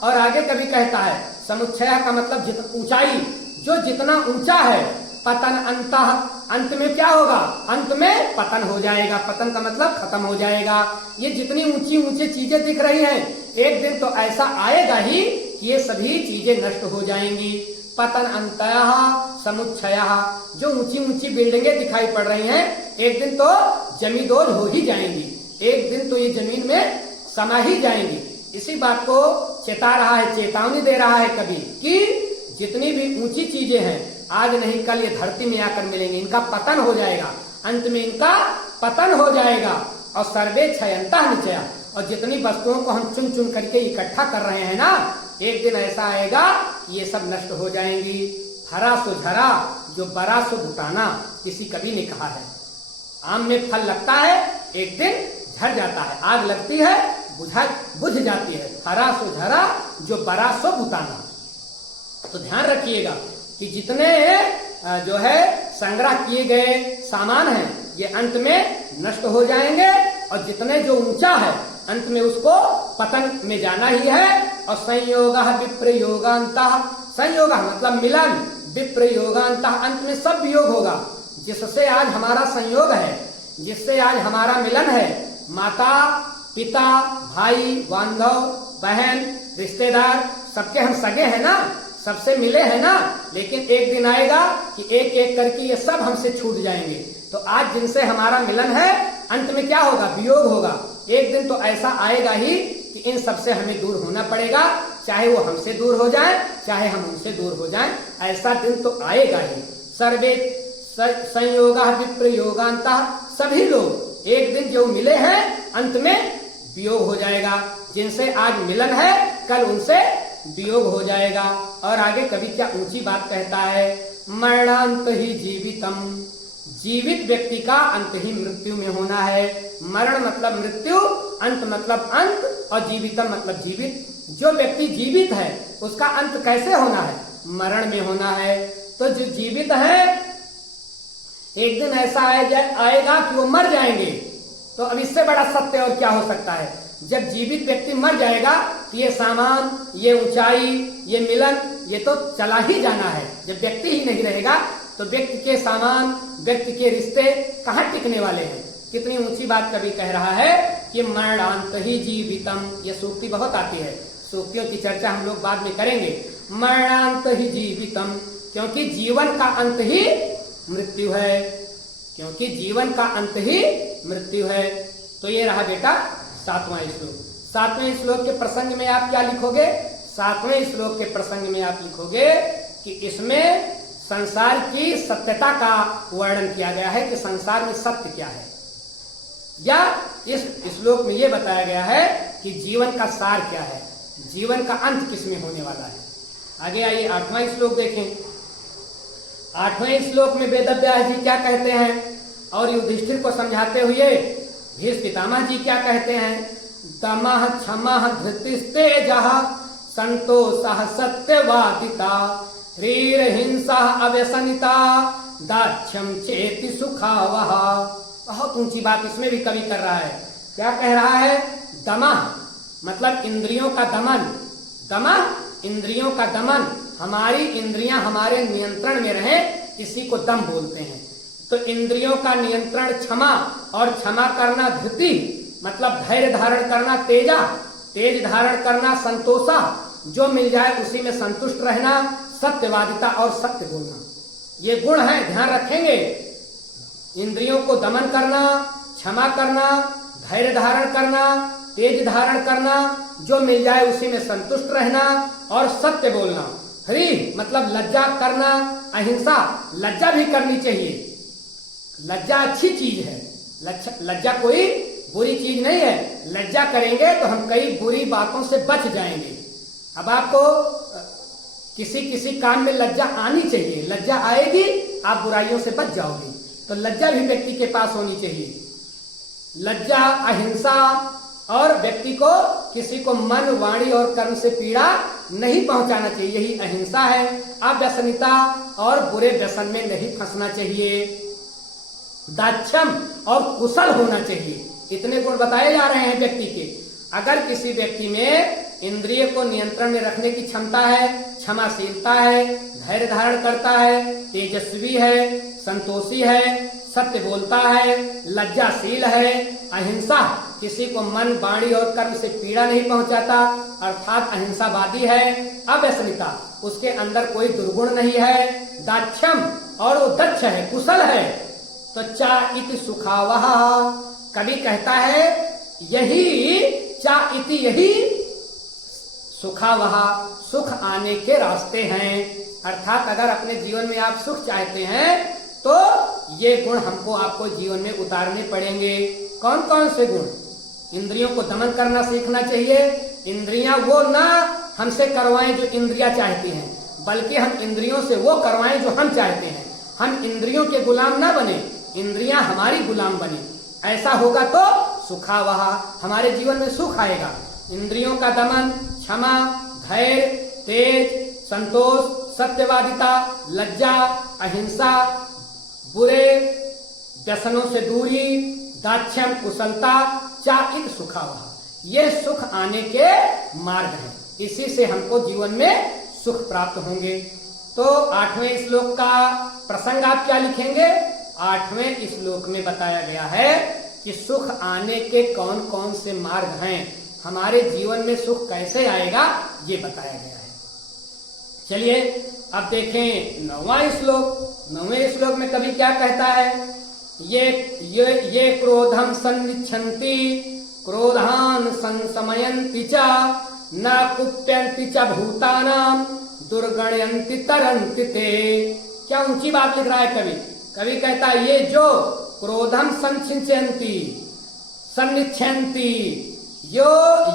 और आगे कभी कहता है समुच्छयः का मतलब ऊंचाई, जो जितना ऊंचा है, पतन अंतः, अंत में क्या होगा? अंत में पतन हो जाएगा। पतन का मतलब खत्म हो जाएगा। ये जितनी ऊंची ऊंची चीजें दिख रही हैं, एक दिन तो ऐसा आएगा ही कि ये सभी चीजें नष्ट हो जाएंगी। पतन अंतः समुच्छयः, जो ऊंची ऊंची बिल्डिंगें दिखाई पड़ रही हैं, एक दिन तो जमींदोज हो ही जाएंगी, एक दिन तो ये जमीन में समा ही जाएंगी। इसी बात को चेता रहा है, चेतावनी दे रहा है कवि कि जितनी भी ऊंची चीजें हैं आज नहीं कल ये धरती में आकर मिलेंगे, इनका पतन हो जाएगा, अंत में इनका पतन हो जाएगा। और सर्वे क्षयन्तः निचयः, और जितनी वस्तुओं को हम चुन चुन करके इकट्ठा कर रहे हैं ना, एक दिन ऐसा आएगा ये सब नष्ट हो जाएंगी। हरा सो झरा, जो बरा सो घुटाना, किसी कवि ने कहा है। आम में फल लगता है, एक दिन झड़ जाता है। आग लगती है, बुझ जाती है। हरा सो झरा जो बरा सो बुताना। तो ध्यान रखिएगा कि जितने जो है संग्रह किए गए सामान हैं ये अंत में नष्ट हो जाएंगे, और जितने जो ऊंचा है अंत में उसको पतन में जाना ही है। और संयोगः विप्रयोगान्तः, संयोग मतलब मिलन, विप्रयोगान्तः अंत में सब वियोग होगा। जिससे आज हमारा संयोग है, जिससे आज हमारा मिलन है, माता पिता भाई बांधव बहन रिश्तेदार सबके हम सगे हैं ना, सबसे मिले हैं ना, लेकिन एक दिन आएगा कि एक एक करके ये सब हमसे छूट जाएंगे। तो आज जिनसे हमारा मिलन है अंत में क्या होगा, वियोग होगा। एक दिन तो ऐसा आएगा ही कि इन सबसे हमें दूर होना पड़ेगा, चाहे वो हमसे दूर हो जाए चाहे हम उनसे दूर हो जाएं, ऐसा दिन तो आएगा ही। सर्वे संयोगः विप्रयोगान्तः, सभी लोग एक दिन जो मिले हैं अंत में वियोग हो जाएगा। जिनसे आज मिलन है कल उनसे वियोग हो जाएगा। और आगे कवि क्या ऊंची बात कहता है, मरणांत ही जीवितम, जीवित व्यक्ति का अंत ही मृत्यु में होना है। मरण मतलब मृत्यु, अंत मतलब अंत, और जीवितम मतलब जीवित। जो व्यक्ति जीवित है उसका अंत कैसे होना है, मरण में होना है। तो जो जीवित है एक दिन ऐसा आएगा कि वो मर जाएंगे। तो अब इससे बड़ा सत्य और क्या हो सकता है। जब जीवित व्यक्ति मर जाएगा तो ये सामान, ये ऊंचाई, ये मिलन, ये तो चला ही जाना है। जब व्यक्ति ही नहीं रहेगा तो व्यक्ति के सामान, व्यक्ति के रिश्ते कहाँ टिकने वाले हैं। कितनी ऊंची बात कभी कह रहा है कि मरणांत ही जीवितम। ये सूक्ति बहुत आती है, सूक्तियों की चर्चा हम लोग बाद में करेंगे। मरणांत ही जीवितम, क्योंकि जीवन का अंत ही मृत्यु है, क्योंकि जीवन का अंत ही मृत्यु है। तो ये रहा बेटा 7वां श्लोक। 7वें श्लोक के प्रसंग में आप क्या लिखोगे, 7वें श्लोक के प्रसंग में आप लिखोगे कि इसमें संसार की सत्यता का वर्णन किया गया है कि संसार में सत्य क्या है, या इस श्लोक में यह बताया गया है कि जीवन का सार क्या है, जीवन का अंत किसमें होने वाला है। आगे आइए 8वां श्लोक देखें। 8वें श्लोक में वेदव्यास जी क्या कहते हैं और युधिष्ठिर को समझाते हुए भीष्म पितामह जी क्या कहते हैं, दमः क्षमः धृतिस्तेजः संतोषः सत्यवादिता ह्रीर हिंसा अव्यसनिता दाक्ष्यम चेति सुखावह। बहुत ऊंची बात इसमें भी कवि कर रहा है। क्या कह रहा है, दमः मतलब इंद्रियों का दमन, दमः इंद्रियों का दमन, हमारी इंद्रियां हमारे नियंत्रण में रहे, इसी को दम बोलते हैं। तो इंद्रियों का नियंत्रण क्षमा, और क्षमा करना धृति मतलब धैर्य धारण करना, तेजा तेज धारण करना, संतोषा जो मिल जाए उसी में संतुष्ट रहना, सत्यवादिता और सत्य बोलना, ये गुण है, ध्यान रखेंगे। इंद्रियों को दमन करना, क्षमा करना, धैर्य धारण करना, तेज धारण करना, जो मिल जाए उसी में संतुष्ट रहना और सत्य बोलना। ह्री मतलब लज्जा करना, अहिंसा लज्जा भी करनी चाहिए, लज्जा अच्छी चीज है, लज्जा कोई बुरी चीज नहीं है। लज्जा करेंगे तो हम कई बुरी बातों से बच जाएंगे। अब आपको किसी किसी काम में लज्जा आनी चाहिए, लज्जा आएगी आप बुराइयों से बच जाओगे। तो लज्जा भी व्यक्ति के पास होनी चाहिए, लज्जा, अहिंसा, और व्यक्ति को किसी को मन, वाणी और कर्म से पीड़ा नहीं पहुंचाना चाहिए, यही अहिंसा है। अव्यसनिता और बुरे व्यसन में नहीं फंसना चाहिए। दाक्षम और कुशल होना चाहिए। इतने गुण बताए जा रहे हैं व्यक्ति के। अगर किसी व्यक्ति में इंद्रिय को नियंत्रण में रखने की क्षमता है, क्षमाशीलता है, धैर्य धारण करता है, तेजस्वी है, संतोषी है, सत्य बोलता है, लज्जाशील है, अहिंसा किसी को मन, वाणी और कर्म से पीड़ा नहीं पहुंचाता अर्थात अहिंसावादी है, अव्यसनिता उसके अंदर कोई दुर्गुण नहीं है, दाक्षम और वो दक्ष है, कुशल है। तो चा इति सुखावह, कवि कहता है यही चा इति, यही सुखावह सुख आने के रास्ते हैं। अर्थात अगर अपने जीवन में आप सुख चाहते हैं तो ये गुण हमको आपको जीवन में उतारने पड़ेंगे। कौन कौन से गुण? इंद्रियों को दमन करना सीखना चाहिए। इंद्रियां वो ना हमसे करवाएं जो इंद्रियां चाहती हैं, बल्कि हम इंद्रियों से वो करवाएं जो हम चाहते हैं। हम इंद्रियों के गुलाम ना बने, इंद्रियां हमारी गुलाम बने। ऐसा होगा तो सुखावह, हमारे जीवन में सुख आएगा। इंद्रियों का दमन, क्षमा, धैर्य, तेज, संतोष, सत्यवादिता, लज्जा, अहिंसा, बुरे व्यसनों से दूरी, दाक्षिण्य, कुशलता, चाकिक सुखावह, ये सुख आने के मार्ग हैं। इसी से हमको जीवन में सुख प्राप्त होंगे। तो 8वें श्लोक का प्रसंग आप क्या लिखेंगे? 8वें श्लोक में बताया गया है कि सुख आने के कौन कौन से मार्ग हैं, हमारे जीवन में सुख कैसे आएगा, ये बताया गया है। चलिए अब देखें 9वां श्लोक। 9वें श्लोक में कवि क्या कहता है? ये क्रोधम सन्निच्छन्ति क्रोधान संशमयन्ति च न कुप्यन्ति च भूतानाम दुर्गणयन्ति तरन्ति ते। क्या ऊंची बात लिख रहा है कवि। कवि कहता है ये जो क्रोधम सन्निच्छन्ति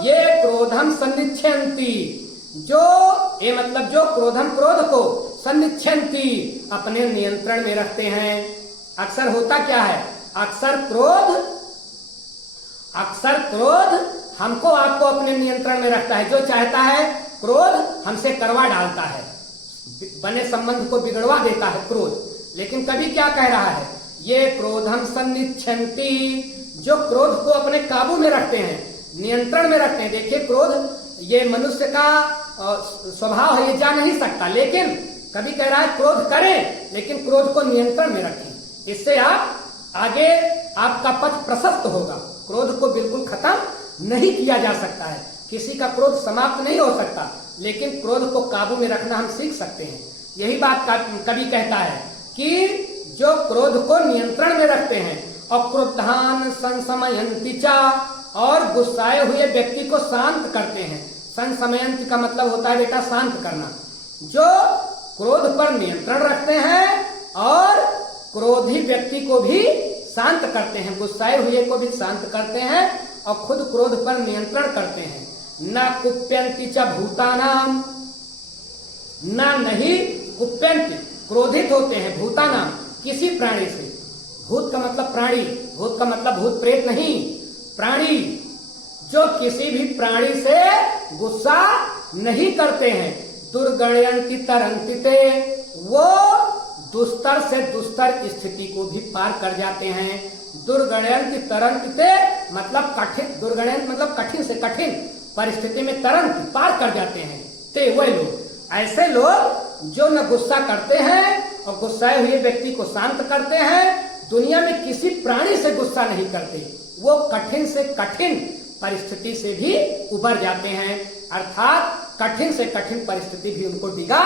ये क्रोधम सन्निच्छन्ति, जो ये मतलब जो क्रोधम क्रोध को सन्निच्छन्ति अपने नियंत्रण में रखते हैं। अक्सर होता क्या है, अक्सर क्रोध हमको आपको अपने नियंत्रण में रखता है। जो चाहता है क्रोध हमसे करवा डालता है, बने संबंध को बिगड़वा देता है क्रोध। लेकिन कभी क्या कह रहा है, ये क्रोधम सन्निच्छन्ति, जो क्रोध को अपने काबू में रखते हैं, नियंत्रण में रखते हैं। देखिए क्रोध ये मनुष्य का स्वभाव है, ये जा नहीं सकता, लेकिन कभी कह रहा है क्रोध करें लेकिन क्रोध को नियंत्रण में रखें। इससे आप आगे आपका पथ प्रशस्त होगा। क्रोध को बिल्कुल खत्म नहीं किया जा सकता है, किसी का क्रोध समाप्त नहीं हो सकता, लेकिन क्रोध को काबू में रखना हम सीख सकते हैं। यही बात कवि कहता है कि जो क्रोध को नियंत्रण में रखते हैं और क्रोधान संशमयन्ति च, और गुस्साए हुए व्यक्ति को शांत करते हैं। संशमयन्ति का मतलब होता है बेटा शांत करना। जो क्रोध पर नियंत्रण रखते हैं और क्रोधी व्यक्ति को भी शांत करते हैं, गुस्साए हुए को भी शांत करते हैं और खुद क्रोध पर नियंत्रण करते हैं। न कुप्यन्ति च भूतानाम, नहीं कुप्यन्ति क्रोधित होते हैं, भूतानाम किसी प्राणी से। भूत का मतलब प्राणी, भूत का मतलब भूत प्रेत नहीं, प्राणी। जो किसी भी प्राणी से गुस्सा नहीं करते हैं। दुर्गणयन्ति तरन्ति ते, वो दुस्तर से दुस्तर स्थिति को भी पार कर जाते हैं। दुर्गणयन्ति तरन्ति ते मतलब कठिन, दुर्गणयन्ति मतलब कठिन से कठिन परिस्थिति में तरंत पार कर जाते हैं। ते वही लोग, ऐसे लोग जो न गुस्सा करते हैं और गुस्साए हुए व्यक्ति को शांत करते हैं, दुनिया में किसी प्राणी से गुस्सा नहीं करते, वो कठिन से कठिन परिस्थिति से भी उबर जाते हैं। अर्थात कठिन से कठिन परिस्थिति भी उनको डिगा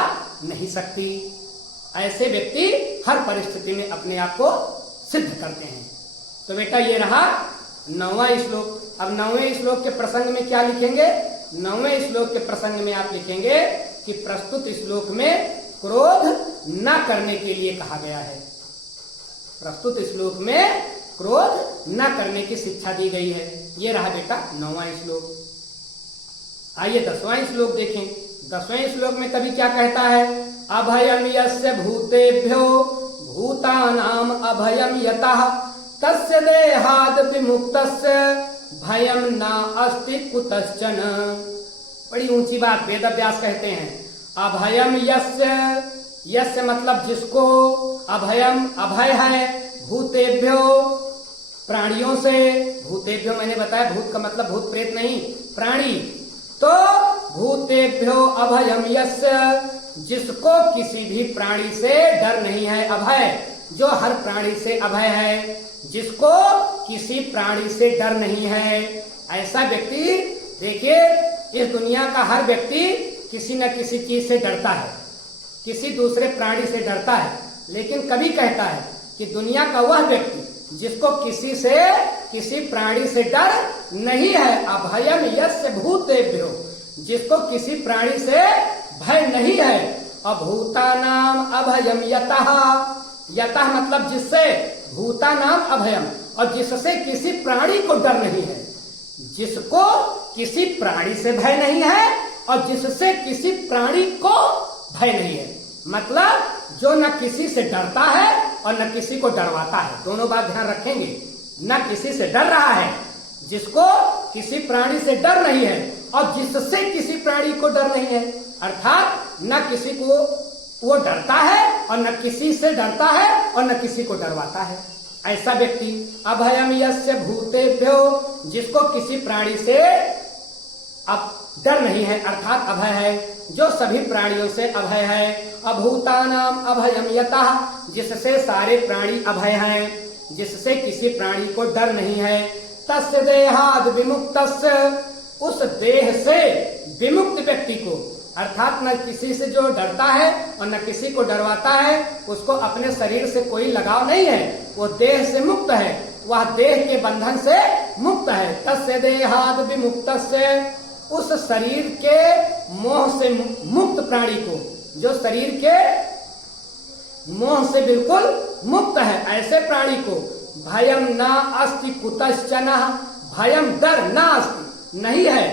नहीं सकती। ऐसे व्यक्ति हर परिस्थिति में अपने आप को सिद्ध करते हैं। तो बेटा ये रहा 9वां श्लोक। अब 9वें श्लोक के प्रसंग में क्या लिखेंगे? 9वें श्लोक के प्रसंग में आप लिखेंगे कि प्रस्तुत श्लोक में क्रोध न करने के लिए कहा गया है। प्रस्तुत श्लोक में क्रोध न करने की शिक्षा दी गई है। ये रहा बेटा 9वां श्लोक। आइए 10वां श्लोक देखें। 10वें श्लोक में कवि क्या कहता है? अभयम यस्य भूतेभ्यो भूतानाम अभयम यतः तस्य देहाद विमुक्तस्य भयम न अस्ति कुतश्चन। बड़ी ऊंची बात वेदव्यास कहते हैं। अभयम यस्य, यस्य मतलब जिसको, अभयम अभय है, भूतेभ्यो प्राणियों से, भूतेभ्यो मैंने बताया भूत का मतलब भूत प्रेत नहीं, प्राणी। तो भूतेभ्यो अभयम यस्य, जिसको किसी भी प्राणी से डर नहीं है, अभय, जो हर प्राणी से अभय है, जिसको किसी प्राणी से डर नहीं है, ऐसा व्यक्ति। देखिए इस दुनिया का हर व्यक्ति किसी न किसी चीज से डरता है, किसी दूसरे प्राणी से डरता है, लेकिन कभी कहता है कि दुनिया का वह व्यक्ति जिसको किसी प्राणी से डर नहीं है, अभयम यस्य भूतेभ्यो, जिसको किसी प्राणी से भय नहीं है। अभूतानाम अभयम यतः, यतः मतलब जिससे, भूतानाम अभयम, और जिससे किसी प्राणी को डर नहीं है, जिसको किसी प्राणी से भय नहीं है और जिससे किसी प्राणी को भय नहीं है। मतलब जो न किसी से डरता है और न किसी को डरवाता है। दोनों बात ध्यान रखेंगे, न किसी से डर रहा है जिसको किसी प्राणी से डर नहीं है और जिससे किसी प्राणी को डर नहीं है, अर्थात न किसी को वो डरता है और न किसी से डरता है और न किसी को डरवाता है। ऐसा व्यक्ति अभयम यस्य भूतेभ्यो, जिसको किसी प्राणी से अब डर नहीं है, अर्थात अभय है, जो सभी प्राणियों से अभय है। अभूतानाम अभयम यतः, जिससे सारे प्राणी अभय हैं, जिससे किसी प्राणी को डर नहीं है। तस्य देहाद विमुक्तस्य, उस देह से विमुक्त व्यक्ति को, अर्थात न किसी से जो डरता है और न किसी को डरवाता है, उसको अपने शरीर से कोई लगाव नहीं है, वो देह से मुक्त है, वह देह के बंधन से मुक्त है। तस्य देहाद विमुक्तस्य, उस शरीर के मोह से मुक्त प्राणी को, जो शरीर के मोह से बिल्कुल मुक्त है, ऐसे प्राणी को भयम न अस्ति कुतश्चन, भयम डर न अस्ति नहीं है,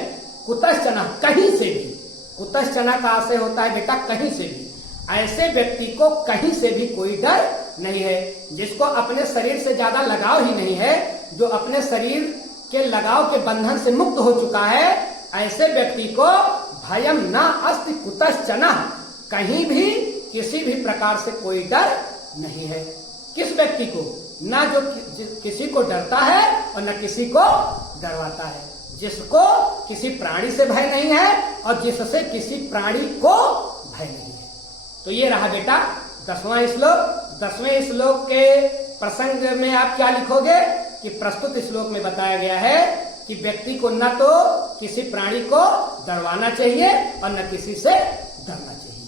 कुतश्चन कहीं से भी, कुतश्चन का आशय होता है बेटा कहीं से भी, ऐसे व्यक्ति को कहीं से भी कोई डर नहीं है, जिसको अपने शरीर से ज्यादा लगाव ही नहीं है, जो अपने शरीर के लगाव के बंधन से मुक्त हो चुका है, ऐसे व्यक्ति को भयम न अस्ति कुतश्चन, कहीं भी किसी भी प्रकार से कोई डर नहीं है। किस व्यक्ति को? न जो किसी को डरता है और न किसी को डरवाता है, जिसको किसी प्राणी से भय नहीं है और जिससे किसी प्राणी को भय नहीं है। तो ये रहा बेटा 10वां श्लोक। 10वें श्लोक के प्रसंग में आप क्या लिखोगे कि प्रस्तुत श्लोक में बताया गया है कि व्यक्ति को न तो किसी प्राणी को डरवाना चाहिए और न किसी से डरना चाहिए।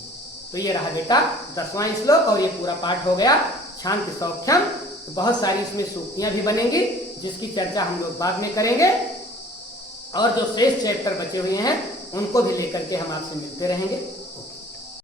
तो ये रहा बेटा 10वां श्लोक और ये पूरा पाठ हो गया शांति सौख्यम। तो बहुत सारी इसमें सूक्तियां भी बनेंगी जिसकी चर्चा हम लोग बाद में करेंगे, और जो शेष चैप्टर बचे हुए हैं उनको भी लेकर के हम आपसे मिलते रहेंगे।